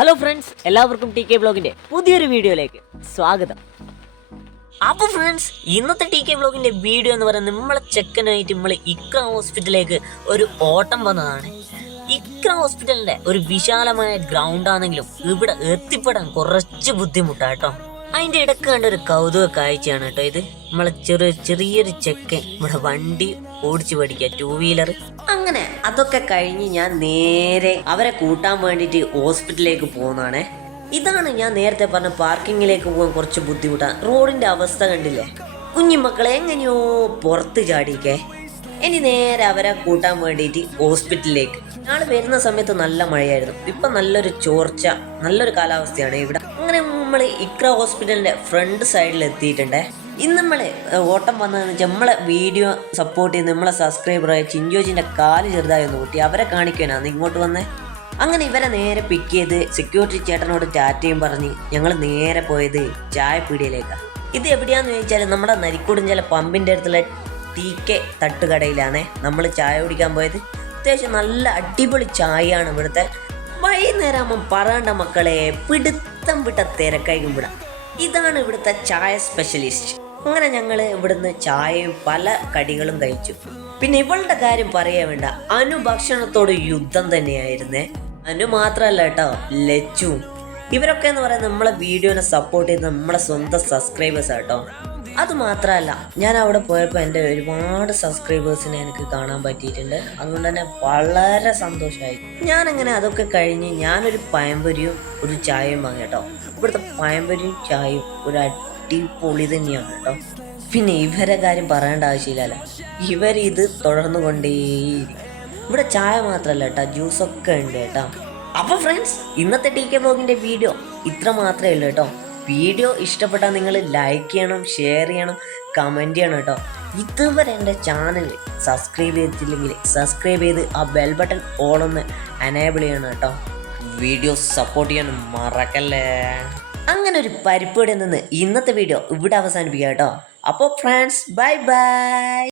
Hello friends, എല്ലാവർക്കും T K ബ്ലോഗിന്റെ പുതിയൊരു വീഡിയോയിലേക്ക് സ്വാഗതം. അപ്പോൾ ഫ്രണ്ട്സ്, ഇന്നത്തെ ടി കെ ബ്ലോഗിന്റെ വീഡിയോ എന്ന് പറയുന്നത് നമ്മളെ ചെക്കനായിട്ട് നമ്മൾ ഇക്ര ഹോസ്പിറ്റലിലേക്ക് ഒരു ഓട്ടം വന്നതാണ്. ഇക്ര ഹോസ്പിറ്റലിന്റെ ഒരു വിശാലമായ ഗ്രൗണ്ട് ആണെങ്കിലും ഇവിടെ എത്തിപ്പെടാൻ കുറച്ച് ബുദ്ധിമുട്ടാട്ടോ. അതിന്റെ ഇടയ്ക്ക് കണ്ട ഒരു കൗതുക കാഴ്ചയാണ് കേട്ടോ ഇത്. നമ്മളെ ചെറിയൊരു ചെക്കൻ ഇവിടെ വണ്ടി ഓടിച്ചു പഠിക്കുക, 2 വീലർ. അങ്ങനെ അതൊക്കെ കഴിഞ്ഞ് ഞാൻ നേരെ അവരെ കൂട്ടാൻ വേണ്ടിയിട്ട് ഹോസ്പിറ്റലിലേക്ക് പോകുന്നതാണ്. ഇതാണ് ഞാൻ നേരത്തെ പറഞ്ഞ പാർക്കിങ്ങിലേക്ക് പോകാൻ കുറച്ച് ബുദ്ധിമുട്ടാണ്. റോഡിന്റെ അവസ്ഥ കണ്ടില്ലേ, കുഞ്ഞുമക്കളെ എങ്ങനെയോ പുറത്ത് ചാടിക്കേ. ഇനി നേരെ അവരെ കൂട്ടാൻ വേണ്ടിയിട്ട് ഹോസ്പിറ്റലിലേക്ക്. ഞങ്ങൾ വരുന്ന സമയത്ത് നല്ല മഴയായിരുന്നു, ഇപ്പം നല്ലൊരു ചോർച്ച, നല്ലൊരു കാലാവസ്ഥയാണ് ഇവിടെ. അങ്ങനെ നമ്മൾ ഇക്ര ഹോസ്പിറ്റലിന്റെ ഫ്രണ്ട് സൈഡിൽ എത്തിയിട്ടുണ്ട്. ഇന്ന് നമ്മൾ ഓട്ടം വന്നതെന്ന് വെച്ചാൽ നമ്മളെ വീഡിയോ സപ്പോർട്ട് ചെയ്ത് നമ്മളെ സബ്സ്ക്രൈബറായ ചിഞ്ചോജിന്റെ കാല് ചെറുതായി ഒന്ന് കൂട്ടി അവരെ കാണിക്കാനാണ് ഇങ്ങോട്ട് വന്നേ. അങ്ങനെ ഇവരെ നേരെ പിക്ക് ചെയ്ത് സെക്യൂരിറ്റി ചേട്ടനോട് ടാറ്റയും പറഞ്ഞ് ഞങ്ങൾ നേരെ പോയത് ചായപ്പീടിയയിലേക്കാണ്. ഇത് എവിടെയാന്ന് ചോദിച്ചാൽ നമ്മുടെ നരിക്കുടിഞ്ചല പമ്പിന്റെ അടുത്തുള്ള TK തട്ടുകടയിലാണ് നമ്മൾ ചായ കുടിക്കാൻ പോയത്. അത്യാവശ്യം നല്ല അടിപൊളി ചായയാണ് ഇവിടുത്തെ. വൈകുന്നേരം ആകുമ്പം പറയണ്ട മക്കളെ, പിടുത്തം വിട്ട തിരക്കായിരിക്കും ഇവിടെ. ഇതാണ് ഇവിടുത്തെ ചായ സ്പെഷ്യലിസ്റ്റ്. അങ്ങനെ ഞങ്ങൾ ഇവിടുന്ന് ചായയും പല കടികളും കഴിച്ചു. പിന്നെ ഇവളുടെ കാര്യം പറയാ വേണ്ട, അനു ഭക്ഷണത്തോട് യുദ്ധം തന്നെയായിരുന്നേ. അനു മാത്രമല്ല കേട്ടോ, ലച്ചുവും. ഇവരൊക്കെ എന്ന് പറയുന്നത് നമ്മളെ വീഡിയോനെ സപ്പോർട്ട് ചെയ്യുന്ന നമ്മളെ സ്വന്തം സബ്സ്ക്രൈബേഴ്സ് കേട്ടോ. അത് മാത്രമല്ല, ഞാൻ അവിടെ പോയപ്പോൾ എൻ്റെ ഒരുപാട് സബ്സ്ക്രൈബേഴ്സിനെ എനിക്ക് കാണാൻ പറ്റിയിട്ടുണ്ട്. അതുകൊണ്ട് തന്നെ വളരെ സന്തോഷമായി. ഞാനങ്ങനെ അതൊക്കെ കഴിഞ്ഞ് ഞാനൊരു പഴംപൊരിയും ഒരു ചായയും വാങ്ങി കേട്ടോ. ഇവിടുത്തെ പഴംപൊരിയും ചായയും ഒരു അടിപൊളി തന്നെയാണ് കേട്ടോ. പിന്നെ ഇവരെ കാര്യം പറയേണ്ട ആവശ്യമില്ലല്ലോ, ഇവരിത് തുടർന്നു കൊണ്ടേയിരിക്കും. ഇവിടെ ചായ മാത്രമല്ല കേട്ടോ, ജ്യൂസൊക്കെ ഉണ്ട് കേട്ടോ. അപ്പോൾ ഫ്രണ്ട്സ്, ഇന്നത്തെ ടി കെ ബ്ലോഗിൻ്റെ വീഡിയോ ഇത്ര മാത്രമേ ഉള്ളൂ കേട്ടോ. വീഡിയോ ഇഷ്ടപ്പെട്ടാൽ നിങ്ങൾ ലൈക്ക് ചെയ്യണം, ഷെയർ ചെയ്യണം, കമൻറ്റ് ചെയ്യണം കേട്ടോ. ഇതുവരെ എൻ്റെ ചാനൽ സബ്സ്ക്രൈബ് ചെയ്തിട്ടില്ലെങ്കിൽ സബ്സ്ക്രൈബ് ചെയ്ത് ആ ബെൽ ബട്ടൺ ഓളൊന്ന് എനേബിൾ ചെയ്യണം കേട്ടോ. വീഡിയോ സപ്പോർട്ട് ചെയ്യാൻ മറക്കല്ലേ. അങ്ങനെ ഒരു പരിപാടിയിൽ നിന്ന് ഇന്നത്തെ വീഡിയോ ഇവിടെ അവസാനിപ്പിക്കാം കേട്ടോ. അപ്പോൾ ഫ്രണ്ട്സ്, ബൈ ബൈ.